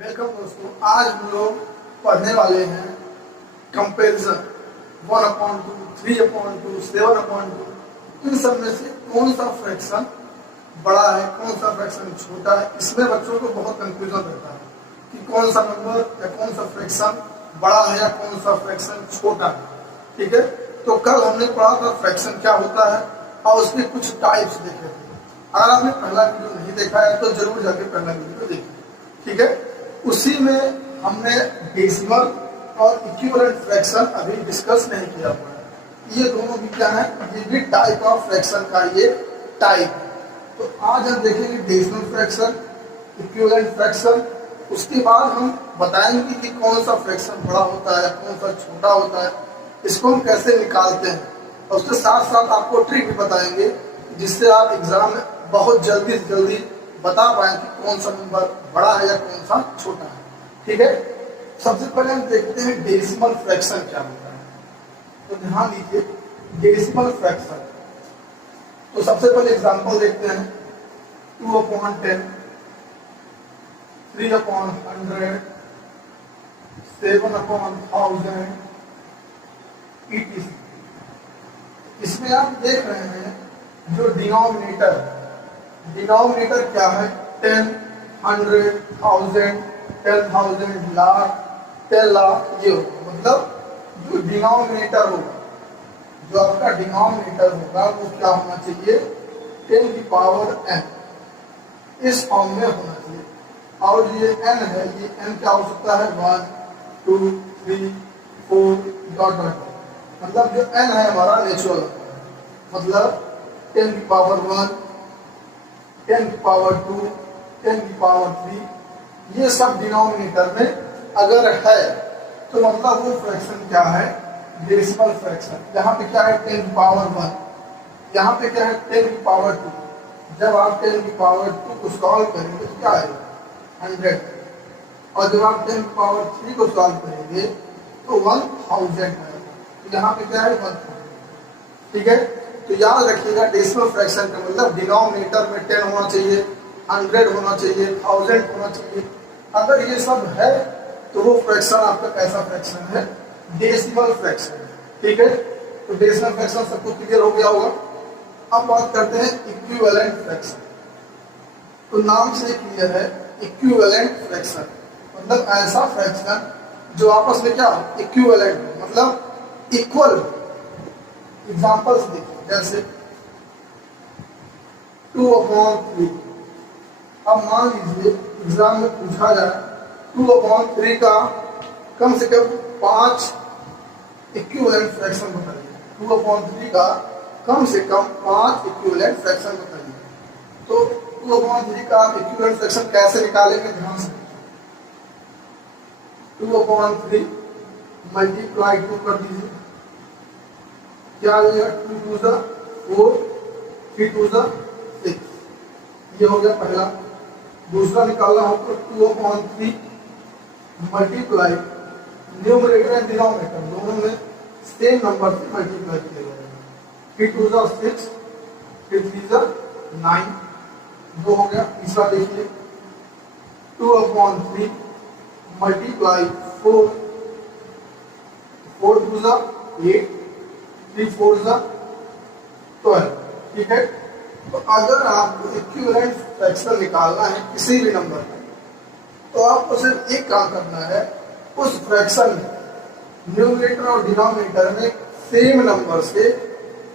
Welcome दोस्तों, आज हम लोग पढ़ने वाले हैं कंपैरिजन 1/2, 3/2, 7/2। इन सब में से कौन सा फ्रैक्शन बड़ा है, कौन सा फ्रैक्शन छोटा है। इसमें बच्चों को बहुत कंफ्यूजन रहता है कि कौन सा नंबर या कौन सा फ्रैक्शन बड़ा है या कौन सा फ्रैक्शन छोटा है। ठीक है, तो कल हमने पढ़ा था फ्रैक्शन क्या होता है और उसके कुछ टाइप्स देखे थे। अगर आपने पहला वीडियो नहीं देखा है तो जरूर जाके पहला वीडियो देखिए। ठीक है, उसी में हमने डेसिमल और इक्विवेलेंट फ्रैक्शन अभी डिस्कस नहीं किया हुआ है। ये दोनों भी क्या है, ये भी टाइप ऑफ फ्रैक्शन का ये टाइप। तो आज हम देखेंगे डेसिमल फ्रैक्शन, इक्विवेलेंट फ्रैक्शन। उसके बाद हम बताएंगे कि कौन सा फ्रैक्शन बड़ा होता है, कौन सा छोटा होता है, इसको हम कैसे निकालते हैं। और उसके साथ साथ आपको ट्रिक भी बताएंगे जिससे आप एग्जाम में बहुत जल्दी से जल्दी बता पाए कि कौन सा नंबर बड़ा है या कौन सा छोटा है। ठीक है, सबसे पहले हम देखते हैं डेसिमल फ्रैक्शन क्या होता है। तो ध्यान दीजिए, डेसिमल फ्रैक्शन। तो सबसे पहले एग्जांपल देखते हैं 2/10, 3/100, 7/1000 etc। इसमें आप देख रहे हैं जो डिनोमिनेटर क्या है, 10, 100, 1000, 10,000, लाख, 10 लाख। ये होगा मतलब जो डिनोमिनेटर होगा, जो आपका डिनोमिनेटर होगा वो क्या होना चाहिए, 10 की पावर n इस फॉर्म में होना चाहिए। और ये n है, ये n क्या हो सकता है, 1, 2, 3, 4 डॉट डॉट। मतलब जो n है हमारा नेचुरल, मतलब 10 की पावर 1, 10 की पावर 2, 10 की पावर 3, ये सब डिनोमिनेटर में अगर है तो मतलब वो फ्रैक्शन क्या है, डेसिमल फ्रैक्शन। यहाँ पे क्या है, 10 की पावर 1, यहाँ पे क्या है, 10 की पावर 2। जब आप 10 की पावर 2 को सॉल्व करेंगे तो क्या आएगा, 100। और जब आप 10 की पावर 3 को सॉल्व करेंगे तो 1000 आएगा। तो यहाँ पे क्या है, 1000। ठीक है, तो याद रखिएगा डेसिमल फ्रैक्शन का मतलब डिनोमिनेटर में 10 होना चाहिए, 100 होना चाहिए, 1000 होना चाहिए। अगर ये सब है तो वो फ्रैक्शन आपका कैसा फ्रैक्शन है, डेसिमल फ्रैक्शन। ठीक है, तो डेसिमल फ्रैक्शन सबको क्लियर हो गया होगा। अब बात करते हैं इक्विवेलेंट फ्रैक्शन। तो नाम से क्लियर है, इक्विवेलेंट फ्रैक्शन मतलब ऐसा फ्रैक्शन जो आपस में क्या इक्विवेलेंट, मतलब इक्वल। एग्जांपल्स देखिए, जैसे 2/3। अब मान लीजिए एग्जाम में पूछा जाए 2/3 का कम से कम 5 इक्विवेलेंट फ्रैक्शन बताइए। 2/3 का कम से कम 5 इक्विवेलेंट फ्रैक्शन बताइए। तो 2/3 का इक्विवेलेंट फ्रैक्शन कैसे निकालेंगे, ध्यान से। 2/3 मल्टीप्लाई 2 कर दीजिए, क्या आ जाएगा, 2 2 जा 4, 3 2 जा 6। ये हो गया पहला। दूसरा निकालना हो तो 2/3 मल्टीप्लाई न्यूमरेटर एंड डिनोमिनेटर दोनों में सेम नंबर से मल्टीप्लाई किया जाएगा। 3 2 जा 6, 3 जा 9, 2 हो गया। तीसरा देखिए 2/3 मल्टीप्लाई 4, 4 2 जा 8, 3 4 जा 12। ठीक है, तो अगर आपको इक्विवेलेंट फ्रैक्शन निकालना है किसी भी नंबर का, तो आपको सिर्फ एक काम करना है, उस फ्रैक्शन में न्यूमरेटर और डिनोमिनेटर में सेम नंबर से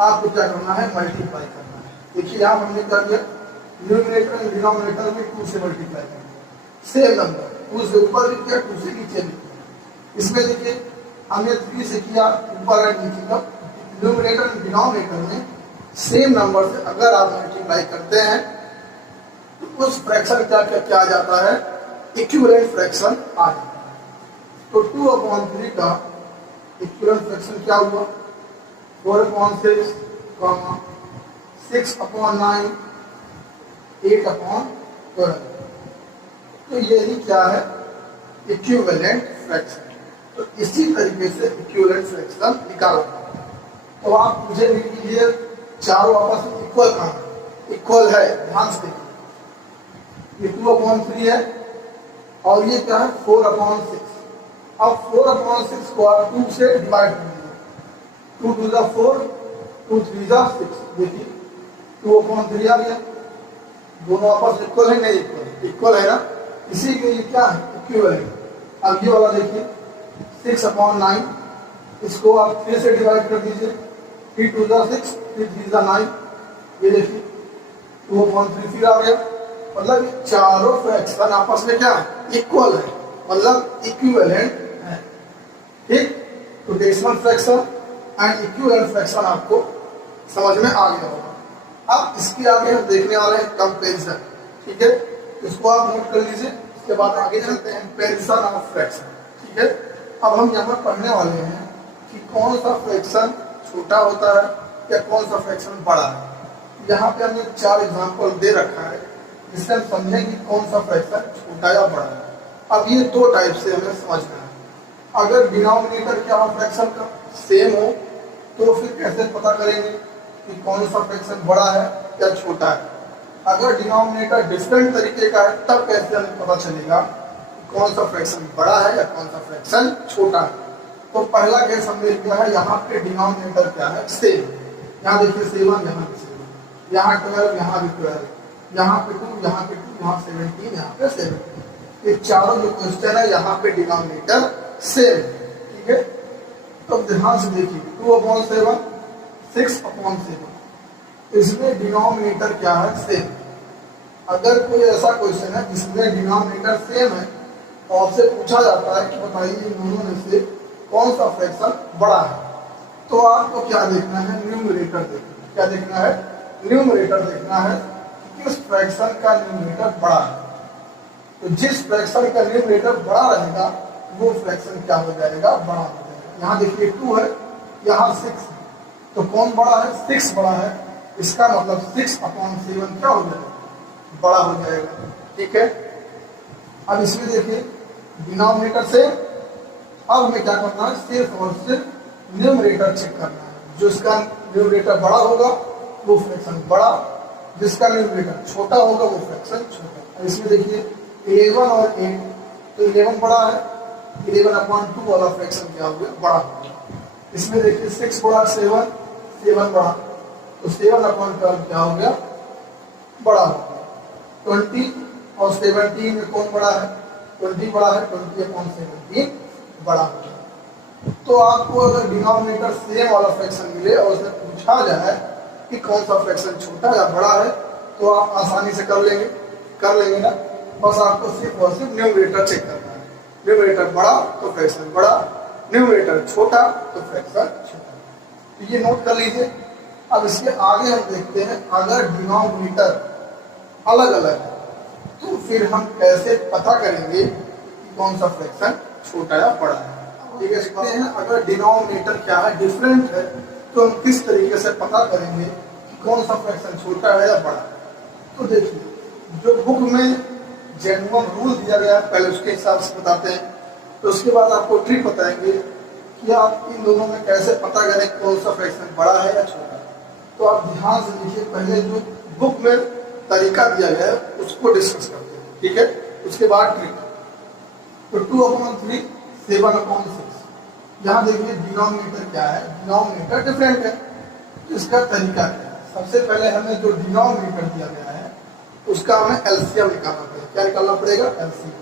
आपको क्या करना है, मल्टीप्लाई करना है। देखिए यहाँ हमने कर दिया, न्यूमरेटर और डिनोमिनेटर में 2 से मल्टीप्लाई करना, सेम नंबर, 2 से ऊपर भी किया, 2 से नीचे भी किया। इसमें देखिए हमने 3 से किया ऊपर और नीचे का, न्यूमरेटर और डिनोमिनेटर में सेम नंबर से अगर आप मल्टीप्लाई करते हैं तो उस फ्रैक्शन क्या क्या आ जाता है, इक्विवेलेंट फ्रैक्शन आ जाता है। तो 2/3 का इक्विवेलेंट फ्रैक्शन क्या हुआ, 4/6, 6/9, 8/12। तो यही क्या है, इक्विवेलेंट फ्रैक्शन। तो इसी तरीके से इक्विवेलेंट फ्रैक्शन निकाला। तो आप मुझे लिख लीजिए, चारों आपस में इक्वल इक्वल है, ध्यान से देखिए। ये 2/3 है और ये क्या है 4/6। अब 4/6 को आप 2 से डिवाइड कर दीजिए। 2 2 जा 4, 2 3 जा 6। देखिए 2/3 आ गया। दोनों आपस इक्वल है नहीं इक्वल? इक्वल है ना, इसी के लिए क्या है इक्विवेलेंट। अब ये वाला देखिए 6/9, इसको आप 3 से डिवाइड कर दीजिए। 3 2 जा 6, 3 3 जा 9। ये देखिए 2/3 फिर आ गया। मतलब ये चारों फ्रैक्शन आपस में क्या है इक्वल है, मतलब इक्विवेलेंट है। ठीक, तो decimal fraction and equivalent fraction आपको समझ में आ गया होगा। अब इसके आगे हम देखने वाले हैं कंपैरिजन। ठीक है, इसको आप नोट कर लीजिए। इसके बाद आगे चलते हैं कंपैरिजन ऑफ फ्रैक्शन। ठीक है, अब हम यहाँ पढ़ने वाले हैं कि कौन सा फ्रैक्शन छोटा होता है या कौन सा फ्रैक्शन बड़ा है। यहाँ पे हमने 4 एग्जाम्पल दे रखा है जिससे हम समझें कि कौन सा फ्रैक्शन छोटा या बड़ा है। अब ये 2 टाइप से हमें समझना है। अगर डिनोमिनेटर क्या हो फ्रैक्शन का सेम हो तो फिर कैसे पता करेंगे कि कौन सा फ्रैक्शन बड़ा है या छोटा है। अगर डिनोमिनेटर डिफरेंट तरीके का है तब कैसे हमें पता चलेगा कि कौन सा फ्रैक्शन बड़ा है या कौन सा फ्रैक्शन छोटा है। तो पहला केस हमने लिया है, यहाँ पे डिनोमिनेटर क्या है सेम। यहाँ देखिए 7, यहाँ पे 7, यहाँ 12, यहाँ भी 12, यहाँ पे 2, यहाँ पे 2, यहाँ 17, यहाँ पे 17। ये चारों जो क्वेश्चन है यहाँ पे डिनोमिनेटर सेम। ठीक है, तो ध्यान से देखिए 2/7, 6/7, इसमें डिनोमिनेटर क्या है सेम। अगर कोई ऐसा क्वेश्चन है जिसमें डिनोमिनेटर सेम है और आपसे पूछा जाता है कि बताइए इन दोनों में से कौन सा फ्रैक्शन बड़ा है, तो आपको क्या देखना है न्यूमरेटर देखना है। क्या देखना है न्यूमरेटर देखना है कि किस फ्रैक्शन का न्यूमरेटर बड़ा है। तो जिस फ्रैक्शन का न्यूमरेटर बड़ा रहेगा वो फ्रैक्शन क्या हो जाएगा बड़ा हो जाएगा। यहाँ देखिए 2 है, यहाँ 6 है, तो कौन बड़ा है 6 बड़ा है। इसका मतलब 6/7 क्या हो जाएगा बड़ा हो जाएगा। ठीक है, अब इसमें देखिए डिनोमिनेटर से अब हमें क्या करना है सिर्फ और सिर्फ न्यूमरेटर चेक करना है। जो इसका न्यूमरेटर बड़ा होगा वो फ्रैक्शन बड़ा, जिसका न्यूमरेटर छोटा होगा वो फ्रैक्शन छोटा। इसमें देखिए 11 और 8, तो 11 बड़ा है, 11/2 वाला फ्रैक्शन क्या हो गया बड़ा हो गया। इसमें देखिए 6 बड़ा 7, 7 बड़ा, तो 7/12 क्या हो गया बड़ा हो गया। 20 और 17 में कौन बड़ा है 20 बड़ा है, 20/17 बड़ा हो गया। तो आपको अगर डिनोमिनेटर सेम वाला फ्रैक्शन मिले और उसे पूछा जाए कि कौन सा फ्रैक्शन छोटा या बड़ा है तो आप आसानी से कर लेंगे ना। बस आपको सिर्फ और सिर्फ न्यूमरेटर चेक करना है। न्यूमरेटर बड़ा तो फ्रैक्शन बड़ा, न्यूमरेटर छोटा तो फ्रैक्शन छोटा। तो ये नोट कर लीजिए। अब इसके आगे हम देखते हैं अगर डिनोमिनेटर अलग अलग है तो फिर हम कैसे पता करेंगे कि कौन सा फ्रैक्शन छोटा या बड़ा है। ठीक है, देखते हैं अगर डिनोमिनेटर क्या है डिफरेंट है तो हम किस तरीके से पता करेंगे कि कौन सा फ्रैक्शन छोटा है या बड़ा। तो देखिए जो बुक में जेन्युइन रूल दिया गया है पहले उसके हिसाब से बताते हैं, तो उसके बाद आपको ट्रिक बताएंगे कि आप इन दोनों में कैसे पता करें कौन सा फ्रैक्शन बड़ा है या छोटा है। तो आप ध्यान से देखिए, पहले जो बुक में तरीका दिया गया है उसको डिस्कस करते हैं। ठीक है, उसके बाद ट्रिक। तो 2/3, 7/6। यहाँ देखिए डिनोमिनेटर क्या है, डिनोमिनेटर डिफरेंट है, तो इसका तरीका क्या है। सबसे पहले हमें जो डिनोमिनेटर दिया गया है उसका हमें एलसीएम निकालना पड़ेगा। क्या निकालना पड़ेगा एलसीएम।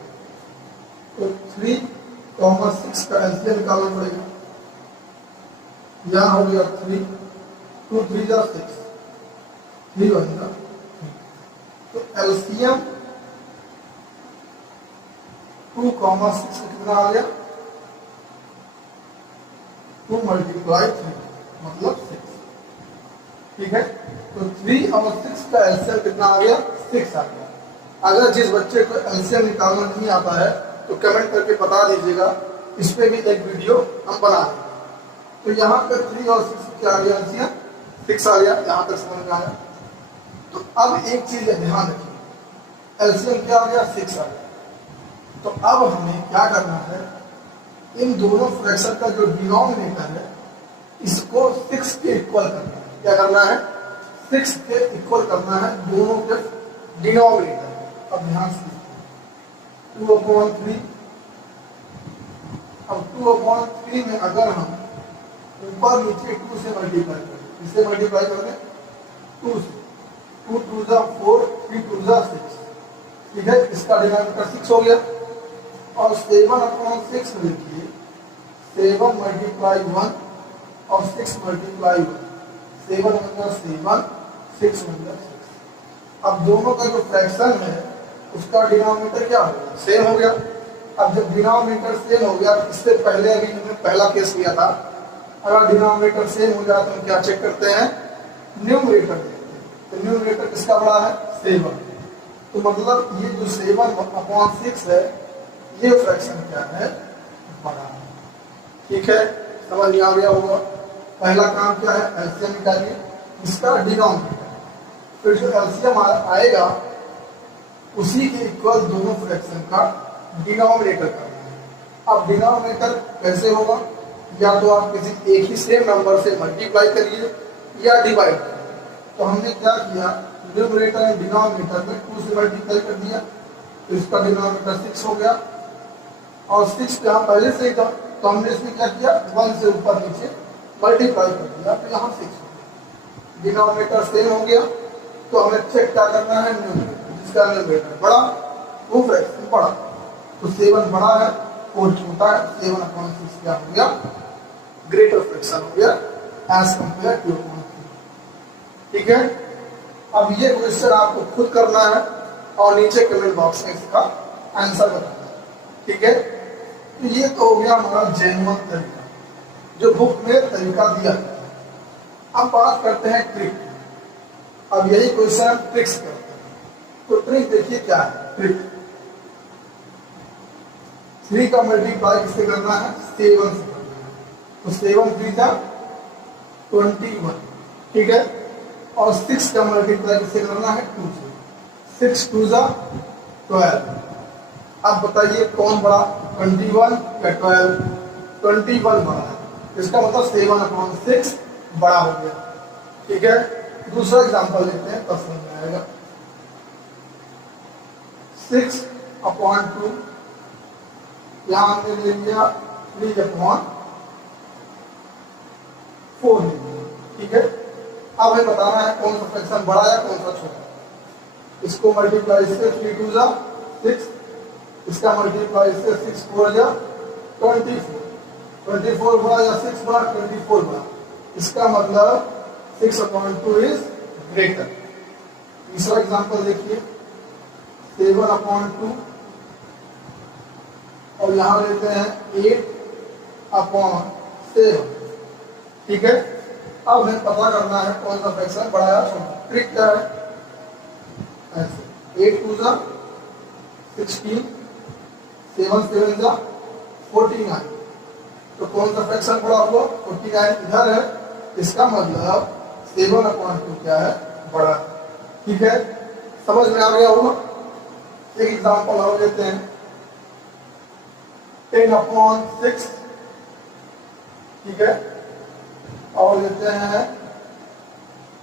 तो 3/6 का एलसीएम निकालना पड़ेगा। यहाँ हो गया 3, 2 3 जा 6, 3 बनेगा। तो एलसीएम 2/6 कितना आ गया 2 × 3 मतलब 6। ठीक है, तो 3 और 6 का एलसीएम कितना आ गया 6 आ गया। अगर जिस बच्चे को एलसीएम निकालना नहीं आता है तो कमेंट करके बता दीजिएगा, इस पे भी एक वीडियो हम बना देंगे। तो यहाँ पे 3 और 6 क्या आ गया एलसीएम 6 आ गया। यहाँ तक समझ में आया। तो अब एक चीज ध्यान रखिए, एलसीएम क्या आ गया 6 आ गया। तो अब हमें क्या करना है, इन दोनों फ्रैक्शन का जो डिनोमिनेटर है इसको 6 के इक्वल करना है। क्या करना है 6 के इक्वल करना है दोनों के डिनोमिनेटर। अब ध्यान से 2/3। अब 2/3 में अगर हम ऊपर नीचे 2 से मल्टीप्लाई करें, इससे मल्टीप्लाई कर दें 2 से, 2 2 जा 4, 3 2 जा 6, ठीक है, इसका डिनोमिनेटर 6 हो गया। और 7/6 लिखिए, 7 मल्टीप्लाई 1 और 6 मल्टीप्लाई 1, 7 1 जा 7, 6 1 जा 6। अब दोनों का जो फ्रैक्शन है उसका डिनोमिनेटर क्या हो गया, सेम हो गया। अब जब डिनोमिनेटर सेम हो गया, इससे पहले अभी हमने पहला केस लिया था, अगर डिनोमिनेटर सेम हो जाए तो हम क्या चेक करते हैं, न्यूमरेटर देखते हैं। तो न्यूमरेटर किसका बड़ा है, 7। तो मतलब ये जो 7/6 है, ये फ्रैक्शन क्या है, बड़ा है। ठीक है, समझ में आ गया होगा। पहला काम क्या है, एलसीएम निकालिए, इसका डिनोमिनेटर, फिर जो एलसीएम आएगा उसी के इक्वल दोनों फ्रैक्शन का डिनोमिनेटर करना है। अब डिनोमिनेटर कैसे होगा, या तो आप किसी एक ही सेम नंबर से मल्टीप्लाई करिए या डिवाइड करिए। तो हमने क्या किया, न्यूमरेटर एंड डिनोमिनेटर में 2 से मल्टीप्लाई कर दिया, तो इसका डिनोमिनेटर 6 हो गया। और 6 यहाँ पहले से ही था, तो हमने इसमें क्या किया, 1 से ऊपर नीचे मल्टीप्लाई कर दिया, तो यहाँ 6 हो गया। डिनोमिनेटर सेम हो गया, तो हमें चेक क्या करना है, न्यूमरेटर, जिसका न्यूमरेटर बड़ा वो फ्रैक्शन बड़ा। तो 7 बड़ा है, 4 छोटा है, 7/6 क्या हो गया, ग्रेटर फ्रैक्शन हो गया एज कंपेयर टू 2/3। ठीक है, अब ये क्वेश्चन आपको खुद करना है और नीचे कमेंट बॉक्स में इसका आंसर बताना है। ठीक है, तो ये तो हो गया हमारा जेन्युइन तरीका, जो बुक में तरीका दिया गया है। अब बात करते हैं ट्रिक। अब यही क्वेश्चन हम ट्रिक्स करते हैं। तो ट्रिक देखिए क्या है, ट्रिक 3 का मल्टीप्लाई किससे करना है, 7 से करना है। तो 7 3 जा 21, ठीक है। और 6 का मल्टीप्लाई किससे करना है, 2 से, 6 2 जा 12। अब बताइए कौन बड़ा, 21 या 12, 21 बड़ा है, इसका मतलब 7/6 बड़ा हो गया। ठीक है, दूसरा एग्जांपल लेते हैं तब समझ में आएगा। 6/2, यहां हमने ले लिया 3/4 ले लिया। ठीक है, अब हमें बताना है कौन सा फ्रैक्शन बड़ा है कौन सा छोटा। इसको मल्टीप्लाई से 3 2 जा 6, इसका मल्टीप्लाई से 6 4 जा 24, 24 बड़ा या 6 बड़ा, 24 बड़ा। इसका मतलब 6/2 इज ग्रेटर। तीसरा एग्जांपल देखिए, 7/2 और यहां लेते हैं 8/7। ठीक है, अब हमें पता करना है कौन सा फ्रैक्शन बड़ा है छोटा। ट्रिक क्या है, ऐसे 8 2 जा 16, 7 7 जा 49। तो कौन सा फ्रैक्शन बड़ा हुआ, 49 इधर है, इसका मतलब 7/2 क्या है, बड़ा। ठीक है, समझ में आ गया होगा। एक एग्जांपल और लेते हैं, 10/6, ठीक है, और लेते हैं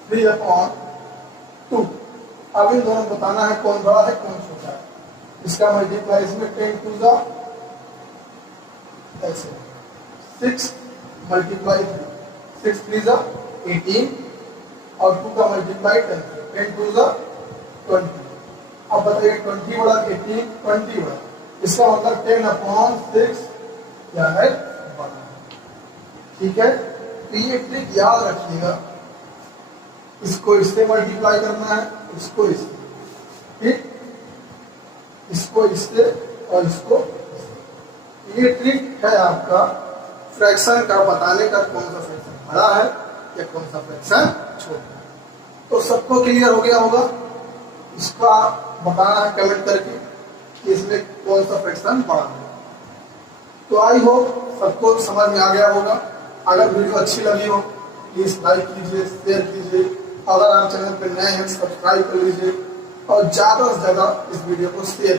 3/2। अब इन दोनों बताना है कौन बड़ा है कौन छोटा है। इसका मल्टीप्लाई इसमें 10 2 जा ऐसे 6 मल्टीप्लाई 3, 6 3 जा 18 और 2 का मल्टीप्लाई 10 2 जा 20। अब बताइए 20 बड़ा 18, 20 बड़ा, इसका मतलब 10/6 क्या है, बड़ा। ठीक है, तो ये ट्रिक याद रखिएगा, इसको इससे मल्टीप्लाई करना है, इसको इससे, ठीक, इसको इससे और इसको इससे। ये ट्रिक है आपका फ्रैक्शन का बताने का, कौन सा फ्रैक्शन बड़ा है या कौन सा फ्रैक्शन छोटा है। तो सबको क्लियर हो गया होगा। इसका बताना है कमेंट करके कि इसमें कौन सा फ्रैक्शन बड़ा है। तो आई होप सबको समझ में आ गया होगा। अगर वीडियो अच्छी लगी हो प्लीज लाइक कीजिए, शेयर कीजिए। अगर आप चैनल पर नए हैं सब्सक्राइब कर लीजिए और ज्यादा से ज्यादा इस वीडियो को शेयर